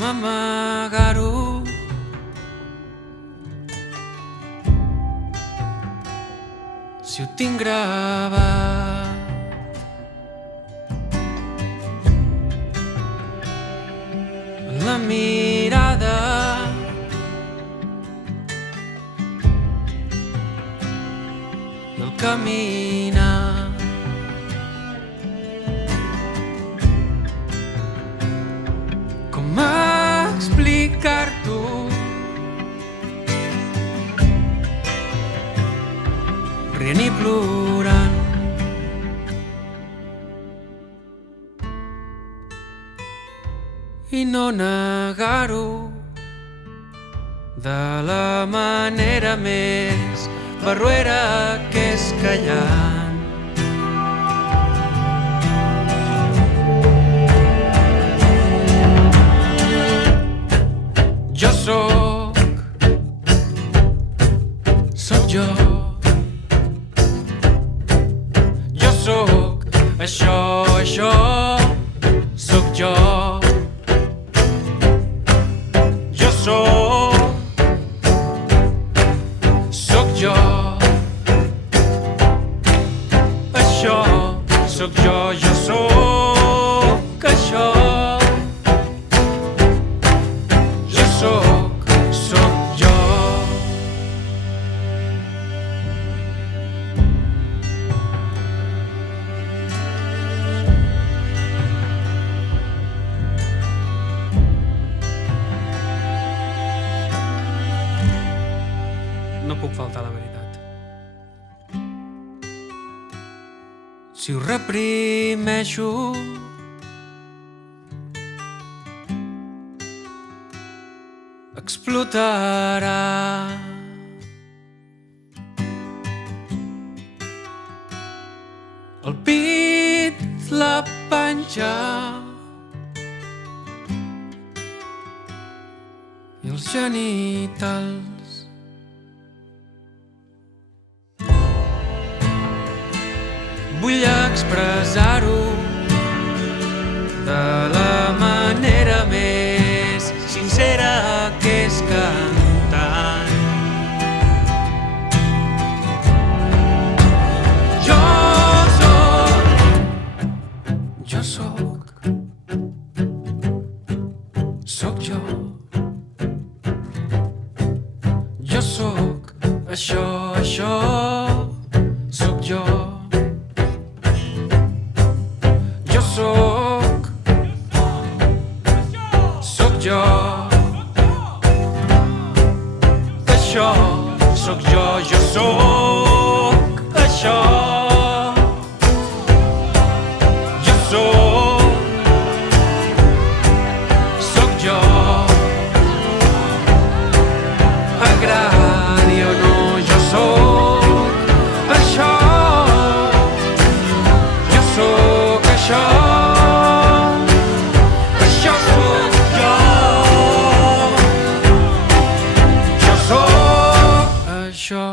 Com amagar-ho? Si ho tinc gravat en la mirada i el caminar. Com explicar-t'ho? Rient i plorant. I no negar-ho de la manera més barruera que és callant. Jo soc jo. Jo soc això, soc jo. Jo soc jo. Això soc jo soc això. Jo soc jo. No puc faltar a la veritat. Si ho reprimeixo, explotarà. El pit, la panxa i els genitals. Vull expressar-ho de la manera més sincera que és cantant. Jo soc jo. Jo soc això, soc jo. Jo soc jo. Això soc jo soc això. Jo soc jo. Agradi o no, jo soc això. Jo soc això. Això soc jo. Jo soc això.